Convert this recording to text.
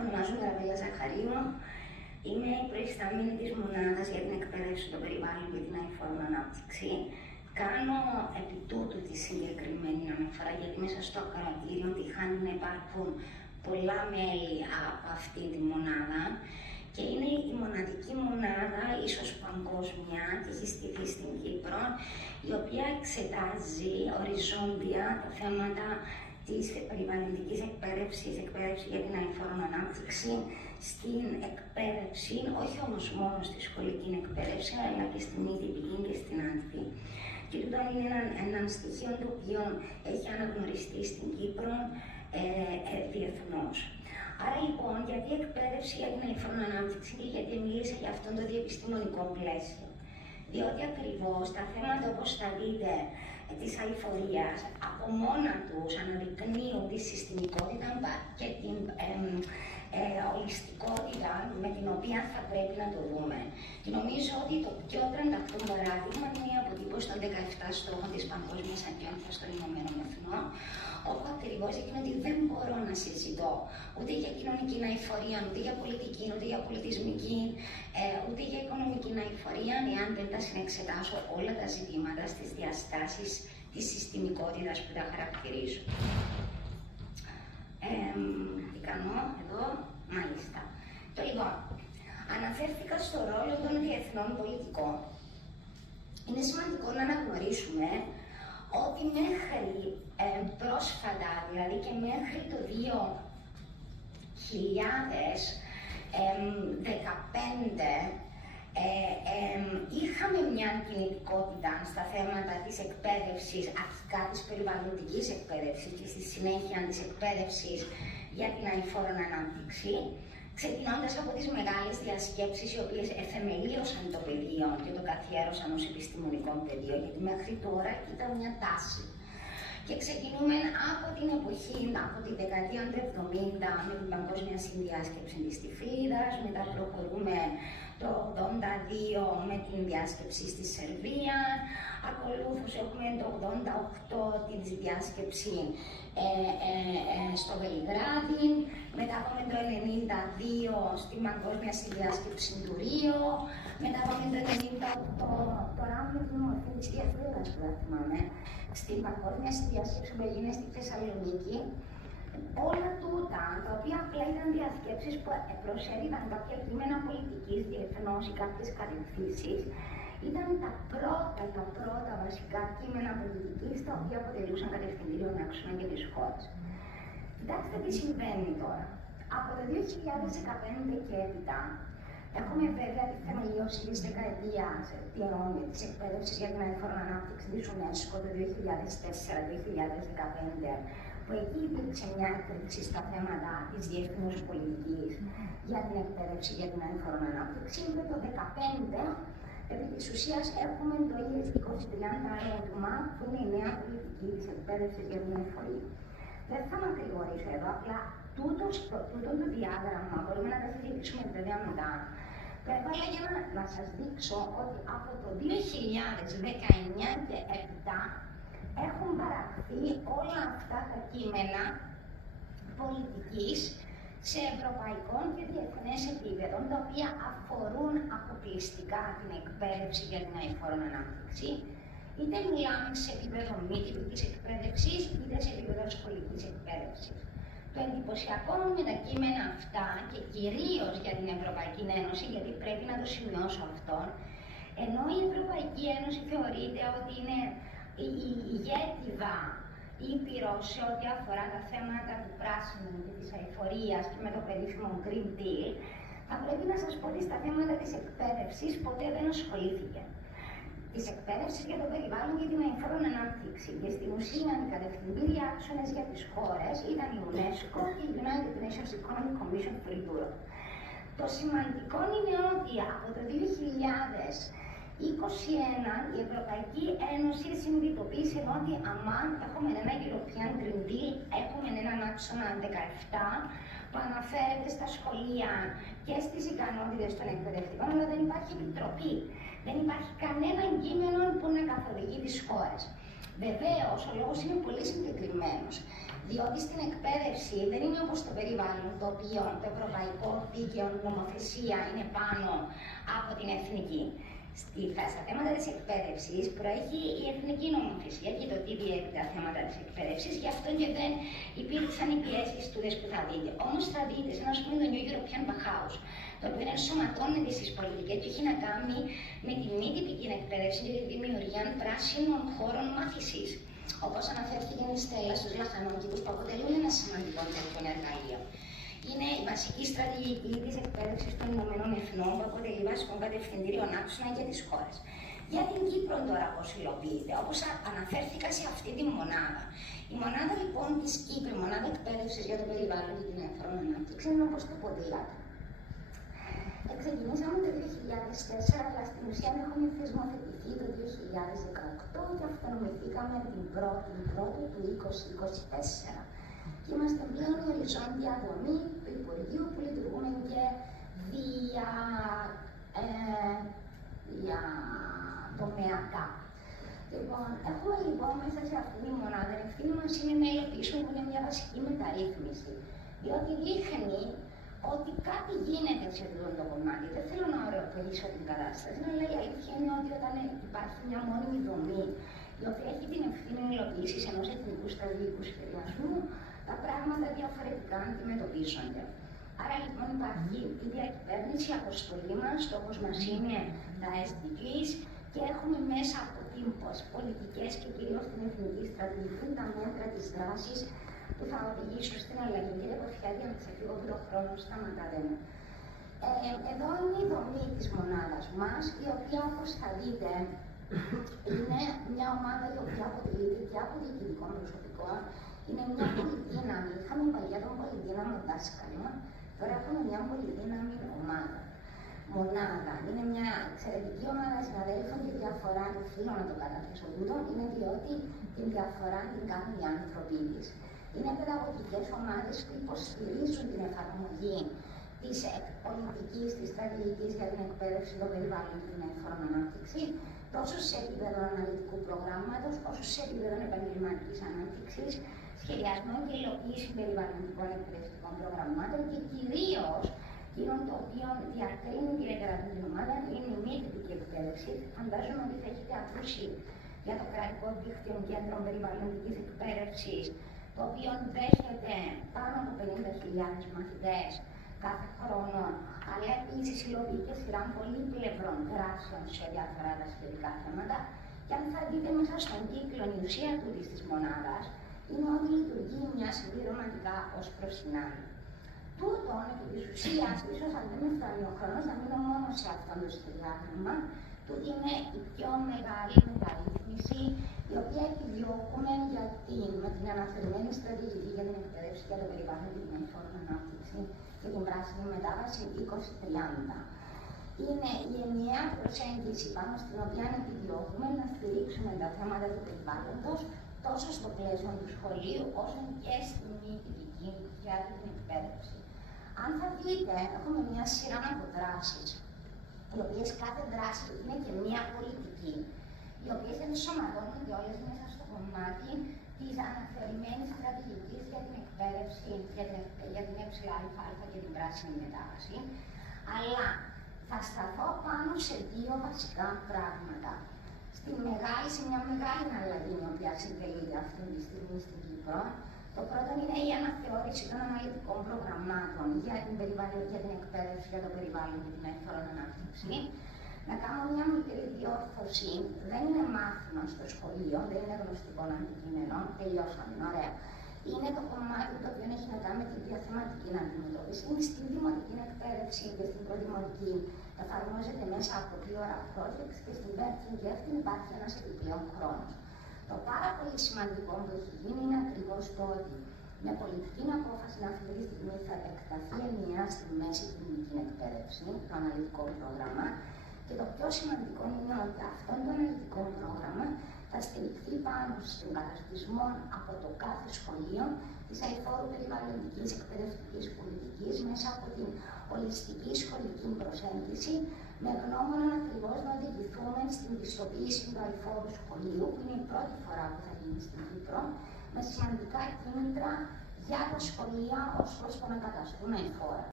Ονομάζομαι Ραβέλα Ζαχαρίου. Είμαι η προϊστάμενη της Μονάδας για την εκπαίδευση των περιβάλλον και την αηφόρο ανάπτυξη. Κάνω επί τούτου τη συγκεκριμένη αναφορά, γιατί μέσα στο ακροατήριο τυχάνει να υπάρχουν πολλά μέλη από αυτή τη μονάδα και είναι η μοναδική μονάδα, ίσως παγκόσμια, και έχει στηθεί στην Κύπρο, η οποία εξετάζει οριζόντια τα θέματα της περιβαλλοντικής εκπαίδευσης, εκπαίδευση για την αηφόρο ανάπτυξη, στην εκπαίδευση, όχι όμως μόνο στη σχολική εκπαίδευση, αλλά και στην EDP και στην ΑΤΒΗ. Και τούτο είναι ένα στοιχείο το οποίο έχει αναγνωριστεί στην Κύπρο διεθνώς. Άρα λοιπόν, γιατί η εκπαίδευση για την αηφόρο ανάπτυξη και γιατί μίλησα για αυτόν το διεπιστημονικό πλαίσιο? Διότι ακριβώς τα θέματα, όπως θα δείτε, της αηφορίας από μόνα τους αναδεικνύουν τη συστημικότητα και την ολιστικότητα με την οποία θα πρέπει να το δούμε. Και νομίζω ότι το πιο τρανταχτό παράδειγμα είναι η αποτύπωση των 17 στόχων της Παγκόσμιας Ατζέντας των Ηνωμένων Εθνών, όπου ακριβώς δείχνει ότι δεν μπορώ να συζητώ ούτε για κοινωνική αηφορία, ούτε για πολιτική, ούτε για πολιτισμική, ούτε για οικονομική αηφορία, εάν δεν τα συνεξετάσω όλα τα ζητήματα στις διαστάσεις της συστημικότητας που τα χαρακτηρίζουν. Τι κάνω εδώ, μάλιστα. Το λοιπόν, αναφέρθηκα στο ρόλο των διεθνών πολιτικών. Είναι σημαντικό να αναγνωρίσουμε ότι μέχρι πρόσφατα, δηλαδή και μέχρι το 2015, είχαμε μια κινητικότητα στα θέματα της εκπαίδευσης, αρχικά της περιβαλλοντικής εκπαίδευσης και στη συνέχεια της εκπαίδευσης για την αηφόρο ανάπτυξη, ξεκινώντας από τις μεγάλες διασκέψεις οι οποίες εφεμελίωσαν το πεδίο και το καθιέρωσαν ως επιστημονικό πεδίο, γιατί μέχρι τώρα ήταν μια τάση. Και ξεκινούμε από την εποχή, από τη δεκαετία του 70 με την Παγκόσμια Συνδιάσκεψη της Τυφλίδας, μετά προχωρούμε το 82 με την διάσκεψη στη Σερβία, ακολούθως έχουμε το 88 τη διάσκεψη στο Βελιγράδι, μετά πάμε το 92 στην Παγκόσμια Συνδιάσκεψη του Ρίο, μετά πάμε το 98, τώρα με την μορφή της Τυφλίδας που δεν θυμάμαι, στην Παγκόσμια Συνδιάσκεψη που έγινε στη Θεσσαλονίκη. Όλα τούτα, τα οποία απλά ήταν διασκέψεις που προσέδιδαν κάποια κείμενα πολιτικής διεθνώς ή κάποιες κατευθύνσεις, ήταν τα πρώτα βασικά κείμενα πολιτικής, τα οποία αποτελούσαν κατευθυντήριο άξονα για τις χώρες. Κοιτάξτε τι συμβαίνει τώρα. Από το 2015 και έπειτα, έχουμε βέβαια τη θεμελίωση της δεκαετίας της εκπαίδευσης για την αηφόρο ανάπτυξη της UNESCO το 2004-2015, που εκεί υπήρξε μια έκρηξη στα θέματα της διεθνούς πολιτικής για την εκπαίδευση για την αηφόρο ανάπτυξη. Και το 2015, επί της ουσίας, έχουμε το ES 2030 έτοιμα, που είναι η νέα πολιτική της εκπαίδευσης για την αηφορία. Δεν θα με ακρηγορήσω εδώ, απλά τούτο το διάγραμμα μπορούμε να τα συζητήσουμε βέβαια μετά. Το έβαλα για να σας δείξω ότι από το 2019 και έπειτα έχουν παραχθεί όλα αυτά τα κείμενα πολιτικής σε ευρωπαϊκό και διεθνές επίπεδο, τα οποία αφορούν αποκλειστικά την εκπαίδευση για την αηφόρο ανάπτυξη, είτε μιλάμε σε επίπεδο μη τυπικής εκπαίδευσης, είτε σε επίπεδο σχολικής εκπαίδευσης. Το εντυπωσιακό με τα κείμενα αυτά, και κυρίως για την Ευρωπαϊκή Ένωση, γιατί πρέπει να το σημειώσω αυτό, ενώ η Ευρωπαϊκή Ένωση θεωρείται ότι είναι η ηγέτιδα ήπειρο σε ό,τι αφορά τα θέματα του πράσινου και της αηφορίας και με το περίφημο Green Deal, θα πρέπει να σας πω ότι στα θέματα της εκπαίδευσης ποτέ δεν ασχολήθηκε. Της εκπαίδευσης για το περιβάλλον και την αηφόρο ανάπτυξη. Και στην ουσία, οι κατευθυντήριοι άξονες για τις χώρες ήταν η UNESCO και η United Nations Economic Commission for Europe. Το σημαντικό είναι ότι από το 2021 η Ευρωπαϊκή Ένωση συνειδητοποίησε ότι αμάν έχουμε ένα European Green Deal, έχουμε έναν άξονα 17 που αναφέρεται στα σχολεία και στις ικανότητες των εκπαιδευτικών, αλλά δεν υπάρχει επιτροπή. Δεν υπάρχει κανένα κείμενο που να καθοδηγεί τις χώρες. Βεβαίως, ο λόγος είναι πολύ συγκεκριμένος. Διότι στην εκπαίδευση δεν είναι όπως το περιβάλλον, το οποίο το ευρωπαϊκό δίκαιο νομοθεσία είναι πάνω από την εθνική. Στα θέματα της εκπαίδευσης προέχει η εθνική νομοθεσία και το τι διέπει τα θέματα της εκπαίδευσης, γι' αυτό και δεν υπήρξαν οι πιέσεις τούτες που θα δείτε. Όμως θα δείτε, σαν να πούμε το New European Bauhaus, το οποίο ενσωματώνεται στις πολιτικές και έχει να κάνει με τη μη τυπική εκπαίδευση και τη δημιουργία πράσινων χώρων μάθησης. Όπως αναφέρθηκε η Στέλλα στους λαχανόκηπους, που αποτελούν ένα σημαντικό τέτοιο εργαλείο. Είναι η βασική στρατηγική της εκπαίδευσης των Ηνωμένων Εθνών, που αποτελεί βασικό κατευθυντήριο άξονα για τις χώρες. Για την Κύπρο τώρα πώς υλοποιείται, όπως αναφέρθηκα σε αυτή τη μονάδα. Η μονάδα λοιπόν της Κύπρου, η μονάδα εκπαίδευσης για το περιβάλλον και την εύθρον ανάπτυξη, είναι όπως το ποδήλατο. Ξεκινήσαμε το 2004, αλλά στην ουσία έχουμε θεσμοθετηθεί το 2018 και αυτονομηθήκαμε την πρώτη του 2024. Και είμαστε πλέον η οριζόντια δομή του Υπουργείου που λειτουργούμε και διατομεακά. Λοιπόν, έχουμε λοιπόν μέσα σε αυτή τη μονάδα, η ευθύνη μας είναι να υλοποιήσουμε που είναι μια βασική μεταρρύθμιση, διότι δείχνει ότι κάτι γίνεται σε αυτό το κομμάτι. Δεν θέλω να ωρεοποιήσω την κατάσταση, αλλά η αλήθεια είναι ότι όταν υπάρχει μια μόνιμη δομή, η οποία έχει την ευθύνη υλοποίηση ενός εθνικού στρατηγικού σχεδιασμού, τα πράγματα διαφορετικά αντιμετωπίζονται. Άρα λοιπόν υπάρχει η διακυβέρνηση, η αποστολή μας, στόχος μας είναι τα SDGs και έχουμε μέσα από τις πολιτικές και κυρίως την εθνική στρατηγική τα μέτρα της δράσης που θα οδηγήσουν στην αλλαγή. Κύριε Κοφιάδη, να ξεφύγω που το χρόνο σταματάτε μου. Εδώ είναι η δομή της μονάδας μας, η οποία όπως θα δείτε είναι μια ομάδα η οποία αποτελείται και από διοικητικό προσωπικό. Είναι μια πολυδύναμη, είχαμε παλιά τον πολυδύναμο δάσκαλο, τώρα έχουμε μια πολυδύναμη ομάδα. Μονάδα. Είναι μια εξαιρετική ομάδα συναδέλφων και διαφορά, θέλω να το καταθέσω τούτο, είναι διότι την διαφορά την κάνουν οι άνθρωποι της. Είναι παιδαγωγικές ομάδες που υποστηρίζουν την εφαρμογή της πολιτικής, της στρατηγικής για την εκπαίδευση, το περιβάλλον και την εύθρον ανάπτυξη, τόσο σε επίπεδο αναλυτικού προγράμματος, όσο σε επίπεδο επαγγελματικής ανάπτυξης, σχεδιασμών και υλοποίηση περιβαλλοντικών εκπαιδευτικών προγραμμάτων και κυρίως εκείνο το οποίο διακρίνει ιδιαίτερα την ομάδα είναι η μη τυπική εκπαίδευση. Φαντάζομαι ότι θα έχετε ακούσει για το κρατικό δίκτυο κέντρων περιβαλλοντικής εκπαίδευσης, το οποίο δέχεται πάνω από 50.000 μαθητές κάθε χρόνο, αλλά επίσης υλοποιεί και σειρά πολύπλευρων δράσεων σε ό,τι αφορά τα σχετικά θέματα. Και αν θα δείτε μέσα στον κύκλο, η ουσία τούτης της μονάδας είναι ότι λειτουργεί μια συμπληρωματικά ως προς την άλλη. Τούτον, επί της ουσίας, ίσως αν δεν με φτάνει ο χρόνος, να μείνω μόνο σε αυτό το σχεδιάγραμμα, τούτη είναι η πιο μεγάλη μεταρρύθμιση, η οποία επιδιώκουμε με την αναθεωρημένη στρατηγική για την εκπαίδευση και το περιβάλλον και την εύθρον ανάπτυξη και την πράσινη μετάβαση 2030. Είναι η ενιαία προσέγγιση πάνω στην οποία επιδιώκουμε να στηρίξουμε τα θέματα του περιβάλλοντος τόσο στο πλαίσιο του σχολείου, όσο και στη μη τυπική για την εκπαίδευση. Αν θα δείτε, έχουμε μια σειρά από δράσεις, οι οποίες κάθε δράση είναι και μια πολιτική, οι οποίες ενσωματώνονται όλες μέσα στο κομμάτι της αναθεωρημένης στρατηγικής για την εκπαίδευση, για την ΕΑΑ και την πράσινη μετάβαση. Αλλά θα σταθώ πάνω σε δύο βασικά πράγματα. Σε μια μεγάλη αλλαγή η οποία συντελείται αυτή τη στιγμή στην Κύπρο. Το πρώτο είναι η αναθεώρηση των αναλυτικών προγραμμάτων για την εκπαίδευση, για το περιβάλλον και την εύθρον ανάπτυξη. Να κάνω μια μικρή διόρθωση. Δεν είναι μάθημα στο σχολείο, δεν είναι γνωστικό αντικείμενο. Τελειώσαμε, ωραία. Είναι το κομμάτι το οποίο έχει να κάνει με την διαθεματική αντιμετώπιση. Είναι στην δημοτική εκπαίδευση και στην προδημοτική. Εφαρμόζεται μέσα από 2 ώρα projects και στην δεύτερη και δεύτερη υπάρχει ένας επιπλέον χρόνος. Το πάρα πολύ σημαντικό που έχει γίνει είναι ακριβώς το ότι με πολιτική απόφαση αυτή τη στιγμή θα επεκταθεί ενιαία στη μέση κοινωνική εκπαίδευση, το αναλυτικό πρόγραμμα. Και το πιο σημαντικό είναι ότι αυτό το αναλυτικό πρόγραμμα θα στηριχθεί πάνω στον καταρτισμό από το κάθε σχολείο της αειφόρου περιβαλλοντικής εκπαιδευτικής πολιτικής μέσα από την ολιστική σχολική προσέγγιση, με γνώμονα ακριβώς να οδηγηθούμε στην πιστοποίηση του αειφόρου σχολείου, που είναι η πρώτη φορά που θα γίνει στην Κύπρο, με σημαντικά κίνητρα για τα σχολεία ως προς το να καταστούν αηφόρα.